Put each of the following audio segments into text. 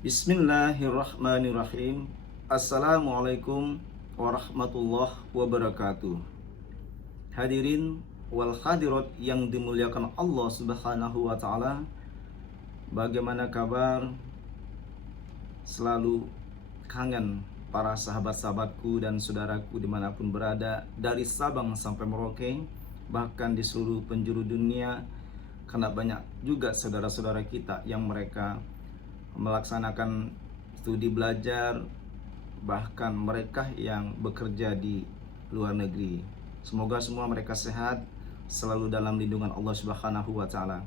Bismillahirrahmanirrahim. Assalamualaikum warahmatullahi wabarakatuh. Hadirin wal hadirat yang dimuliakan Allah Subhanahu wa taala. Bagaimana kabar? Selalu kangen para sahabat-sahabatku dan saudaraku dimanapun berada, dari Sabang sampai Merauke, bahkan di seluruh penjuru dunia. Karena banyak juga saudara-saudara kita yang mereka melaksanakan studi belajar, bahkan mereka yang bekerja di luar negeri. Semoga semua mereka sehat, selalu dalam lindungan Allah Subhanahu wa taala.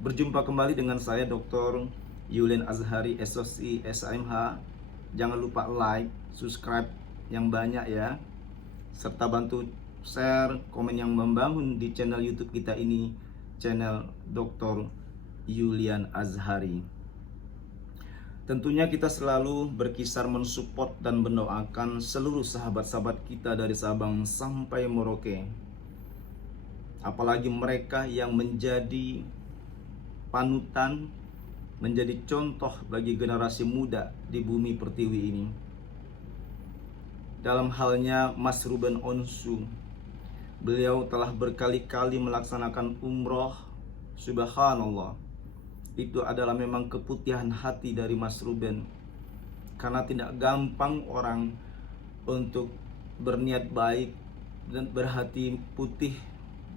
Berjumpa kembali dengan saya Dr. Yulian Azhari, SOC SAMH. Jangan lupa like, subscribe yang banyak ya, serta bantu share, komen yang membangun di channel YouTube kita ini, channel Dr. Yulian Azhari. Tentunya kita selalu berkisar mensupport dan mendoakan seluruh sahabat-sahabat kita dari Sabang sampai Merauke. Apalagi mereka yang menjadi panutan, menjadi contoh bagi generasi muda di bumi pertiwi ini. Dalam halnya Mas Ruben Onsu, beliau telah berkali-kali melaksanakan umroh. Subhanallah, itu adalah memang keputihan hati dari Mas Ruben. Karena tidak gampang orang untuk berniat baik dan berhati putih,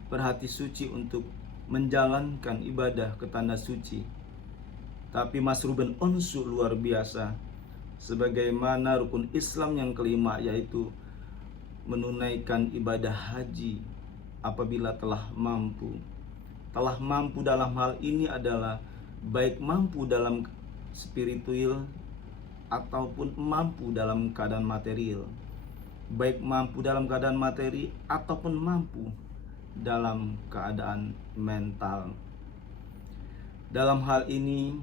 berhati suci untuk menjalankan ibadah ke tanah suci. Tapi Mas Ruben Onsu luar biasa. Sebagaimana rukun Islam yang kelima, yaitu menunaikan ibadah haji apabila telah mampu. Telah mampu dalam hal ini adalah baik mampu dalam spiritual ataupun mampu dalam keadaan material, baik mampu dalam keadaan materi ataupun mampu dalam keadaan mental. Dalam hal ini,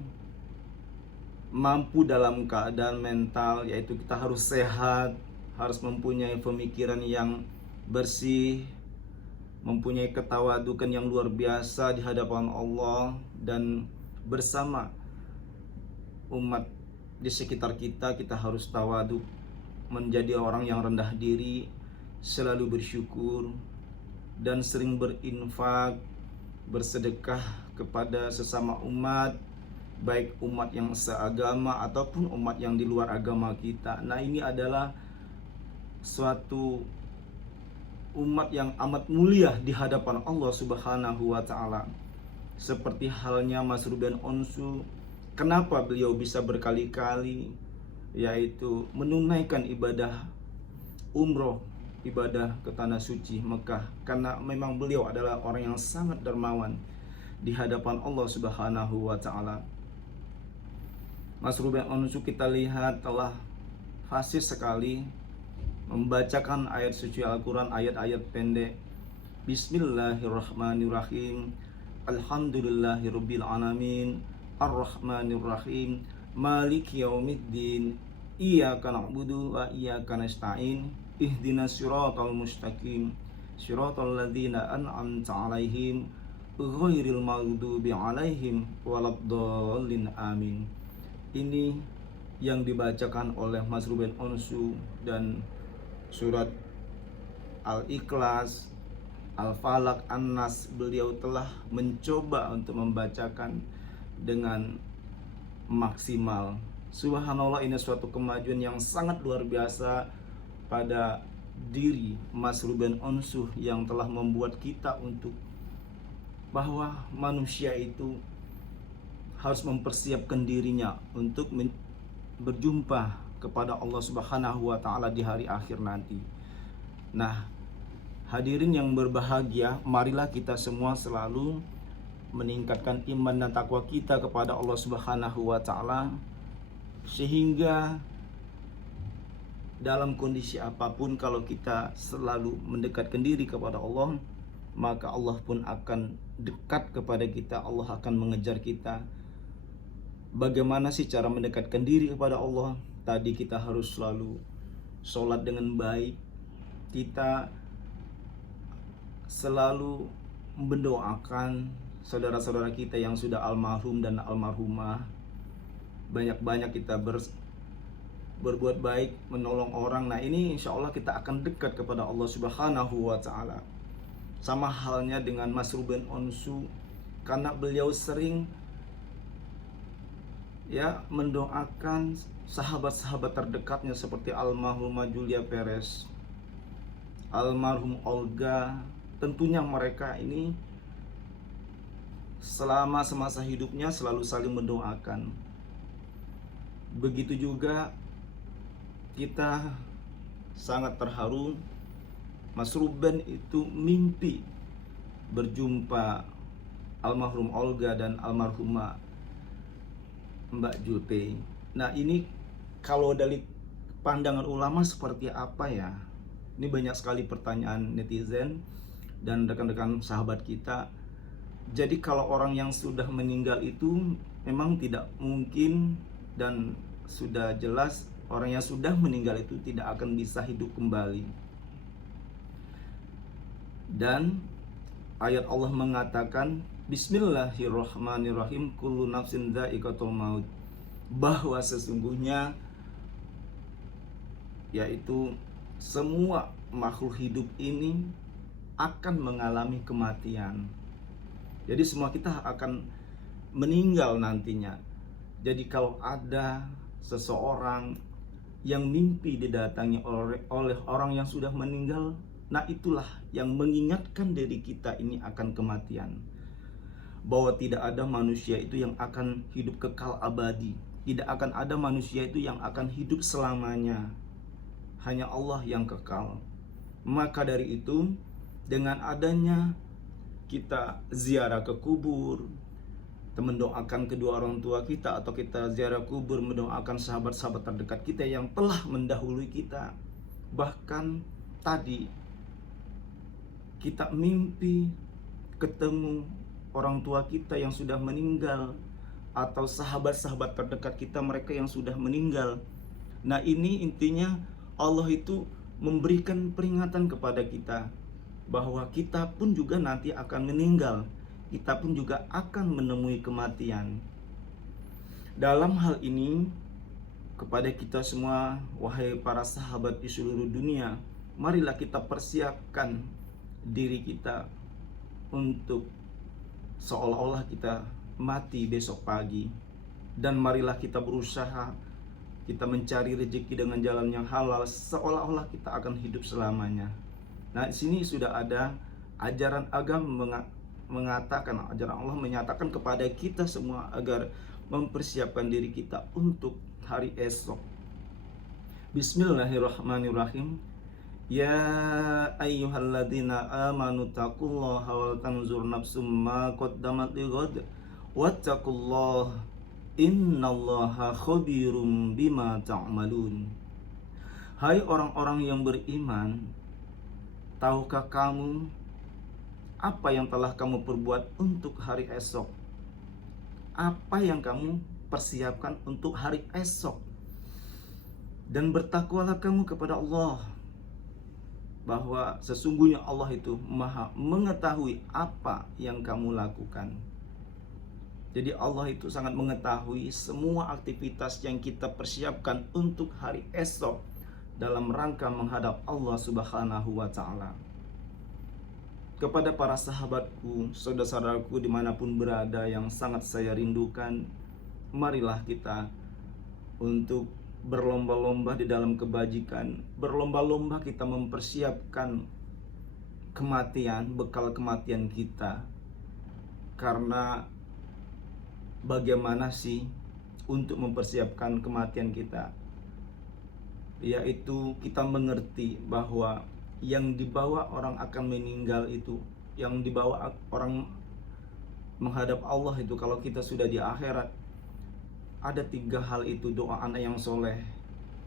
mampu dalam keadaan mental, yaitu kita harus sehat, harus mempunyai pemikiran yang bersih, mempunyai ketawadukan yang luar biasa di hadapan Allah, dan bersama umat di sekitar kita, kita harus tawaduk, menjadi orang yang rendah diri, selalu bersyukur, dan sering berinfak, bersedekah kepada sesama umat, baik umat yang seagama ataupun umat yang di luar agama kita. Nah, ini adalah suatu umat yang amat mulia di hadapan Allah Subhanahu wa taala. Seperti halnya Mas Ruben Onsu, kenapa beliau bisa berkali-kali yaitu menunaikan ibadah umroh, ibadah ke tanah suci Mekah? Karena memang beliau adalah orang yang sangat dermawan di hadapan Allah Subhanahu wa taala. Mas Ruben Onsu kita lihat telah fasih sekali membacakan ayat suci Al-Quran, ayat-ayat pendek. Bismillahirrahmanirrahim. Alhamdulillahirabbil alamin, arrahmanirrahim, maliki yaumiddin, iyyaka na'budu wa iyyaka nasta'in, ihdinas siratal mustaqim, siratal ladzina an'amta 'alaihim ghairil maghdubi 'alaihim waladdallin, amin. Ini yang dibacakan oleh Mas Ruben Onsu, dan surat Al-Ikhlas, Al-Falaq, An-Nas, beliau telah mencoba untuk membacakan dengan maksimal. Subhanallah, ini suatu kemajuan yang sangat luar biasa pada diri Mas Ruben Onsu, yang telah membuat kita untuk bahwa manusia itu harus mempersiapkan dirinya untuk berjumpa kepada Allah Subhanahu wa taala di hari akhir nanti. Nah, hadirin yang berbahagia, marilah kita semua selalu meningkatkan iman dan takwa kita kepada Allah Subhanahu wa taala, sehingga dalam kondisi apapun, kalau kita selalu mendekatkan diri kepada Allah, maka Allah pun akan dekat kepada kita. Allah akan mengejar kita. Bagaimana sih cara mendekatkan diri kepada Allah? Tadi kita harus selalu sholat dengan baik, kita selalu mendoakan saudara-saudara kita yang sudah almarhum dan almarhumah, banyak-banyak kita berbuat baik, menolong orang. Nah ini insya Allah kita akan dekat kepada Allah Subhanahu wa Ta'ala. Sama halnya dengan Mas Ruben Onsu, karena beliau sering ya mendoakan sahabat-sahabat terdekatnya seperti almarhumah Julia Perez, almarhum Olga. Tentunya mereka ini selama semasa hidupnya selalu saling mendoakan. Begitu juga kita sangat terharu Mas Ruben itu mimpi berjumpa almarhum Olga dan almarhumah Mbak Jute. Nah ini kalau dari pandangan ulama seperti apa ya? Ini banyak sekali pertanyaan netizen dan rekan-rekan sahabat kita. Jadi kalau orang yang sudah meninggal itu memang tidak mungkin, dan sudah jelas orang yang sudah meninggal itu tidak akan bisa hidup kembali. Dan ayat Allah mengatakan Bismillahirrahmanirrahim, kullu nafsin dha'iqatul maut, bahwa sesungguhnya yaitu semua makhluk hidup ini akan mengalami kematian. Jadi semua kita akan meninggal nantinya. Jadi kalau ada seseorang yang mimpi didatangi oleh orang yang sudah meninggal, nah itulah yang mengingatkan diri kita ini akan kematian. Bahwa tidak ada manusia itu yang akan hidup kekal abadi. Tidak akan ada manusia itu yang akan hidup selamanya. Hanya Allah yang kekal. Maka dari itu, dengan adanya kita ziarah ke kubur, mendoakan kedua orang tua kita, atau kita ziarah kubur mendoakan sahabat-sahabat terdekat kita yang telah mendahului kita. Bahkan tadi kita mimpi ketemu orang tua kita yang sudah meninggal, atau sahabat-sahabat terdekat kita mereka yang sudah meninggal. Nah ini intinya Allah itu memberikan peringatan kepada kita bahwa kita pun juga nanti akan meninggal. Kita pun juga akan menemui kematian. Dalam hal ini, kepada kita semua, wahai para sahabat di seluruh dunia, marilah kita persiapkan diri kita untuk seolah-olah kita mati besok pagi. Dan marilah kita berusaha, kita mencari rezeki dengan jalan yang halal, seolah-olah kita akan hidup selamanya. Nah, di sini sudah ada ajaran agama mengatakan, ajaran Allah menyatakan kepada kita semua agar mempersiapkan diri kita untuk hari esok. Bismillahirrahmanirrahim. Ya ayyuhalladzina amanu taqullaha wal tanzur nafsum ma qaddamat lighad wattaqullaha innallaha khabirum bima ta'malun. Hai orang-orang yang beriman, tahukah kamu apa yang telah kamu perbuat untuk hari esok? Apa yang kamu persiapkan untuk hari esok? Dan bertakwalah kamu kepada Allah, bahwa sesungguhnya Allah itu maha mengetahui apa yang kamu lakukan. Jadi Allah itu sangat mengetahui semua aktivitas yang kita persiapkan untuk hari esok dalam rangka menghadap Allah Subhanahu wa Ta'ala. Kepada para sahabatku, saudara-saudaraku dimanapun berada yang sangat saya rindukan, marilah kita untuk berlomba-lomba di dalam kebajikan. Berlomba-lomba kita mempersiapkan kematian, bekal kematian kita. Karena bagaimana sih untuk mempersiapkan kematian kita? Yaitu kita mengerti bahwa yang dibawa orang akan meninggal itu, yang dibawa orang menghadap Allah itu, kalau kita sudah di akhirat, ada 3 hal itu: doa anak yang soleh,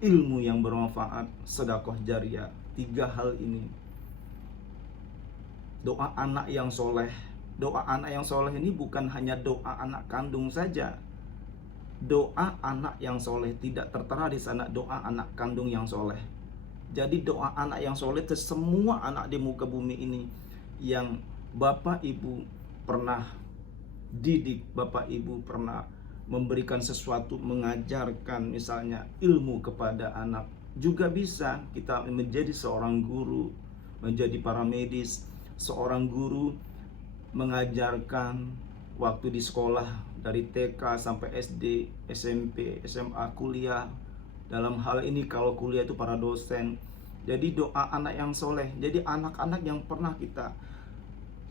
ilmu yang bermanfaat, sedekah jariah. 3 hal ini. Doa anak yang soleh. Doa anak yang soleh ini bukan hanya doa anak kandung saja. Doa anak yang soleh, tidak tertera di sana doa anak kandung yang soleh. Jadi doa anak yang soleh itu semua anak di muka bumi ini yang bapak ibu pernah didik, bapak ibu pernah memberikan sesuatu, mengajarkan misalnya ilmu kepada anak. Juga bisa kita menjadi seorang guru, menjadi paramedis, seorang guru mengajarkan waktu di sekolah dari TK sampai SD, SMP, SMA, kuliah. Dalam hal ini kalau kuliah itu para dosen. Jadi doa anak yang soleh. Jadi anak-anak yang pernah kita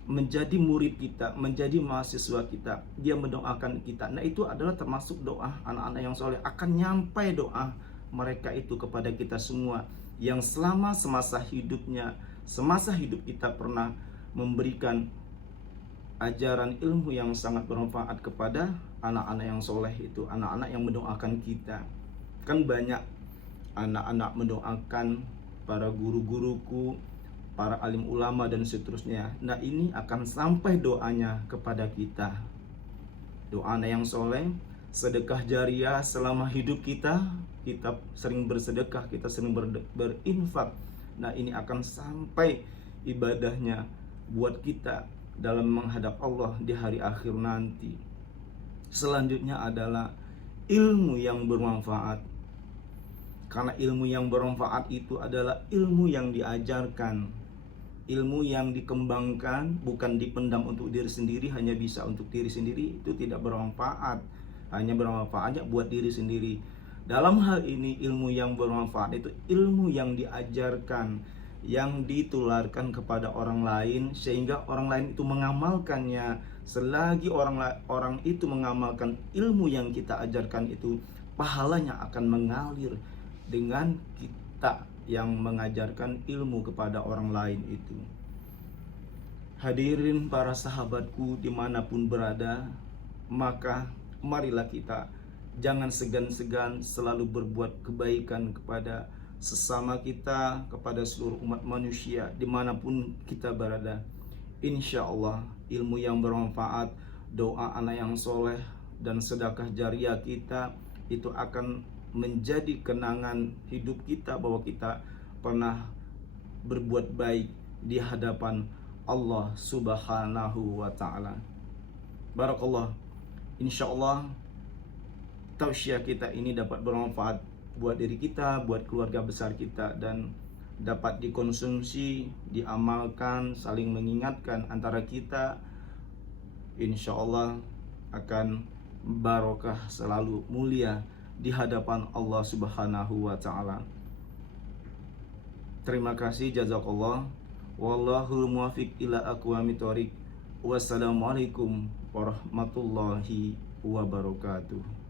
menjadi murid kita, menjadi mahasiswa kita, dia mendoakan kita. Nah, itu adalah termasuk doa anak-anak yang soleh. Akan nyampai doa mereka itu kepada kita semua yang selama semasa hidupnya, semasa hidup kita pernah memberikan ajaran ilmu yang sangat bermanfaat kepada anak-anak yang soleh itu, anak-anak yang mendoakan kita. Kan banyak anak-anak mendoakan para guru-guruku, para alim ulama dan seterusnya. Nah, ini akan sampai doanya kepada kita. Doa anak yang soleh, sedekah jariah selama hidup kita sering bersedekah, kita sering berinfak. Nah, ini akan sampai ibadahnya buat kita dalam menghadap Allah di hari akhir nanti. Selanjutnya adalah ilmu yang bermanfaat. Karena ilmu yang bermanfaat itu adalah ilmu yang diajarkan, ilmu yang dikembangkan, bukan dipendam untuk diri sendiri, hanya bisa untuk diri sendiri, itu tidak bermanfaat. Hanya bermanfaatnya buat diri sendiri. Dalam hal ini ilmu yang bermanfaat itu ilmu yang diajarkan, yang ditularkan kepada orang lain, sehingga orang lain itu mengamalkannya. Selagi orang itu mengamalkan ilmu yang kita ajarkan itu, pahalanya akan mengalir dengan kita yang mengajarkan ilmu kepada orang lain itu. Hadirin para sahabatku dimanapun berada, maka marilah kita jangan segan-segan selalu berbuat kebaikan kepada sesama kita, kepada seluruh umat manusia dimanapun kita berada. Insya Allah ilmu yang bermanfaat, doa anak yang soleh, dan sedekah jariah kita itu akan menjadi kenangan hidup kita bahwa kita pernah berbuat baik di hadapan Allah Subhanahu wa ta'ala. Barakallah. Insya Allah tausiah kita ini dapat bermanfaat buat diri kita, buat keluarga besar kita, dan dapat dikonsumsi, diamalkan, saling mengingatkan antara kita. Insya Allah akan barokah, selalu mulia di hadapan Allah Subhanahu wa ta'ala. Terima kasih, jazakallah. Wallahul muwafiq ila aqwamit thoriq. Wassalamualaikum warahmatullahi wabarakatuh.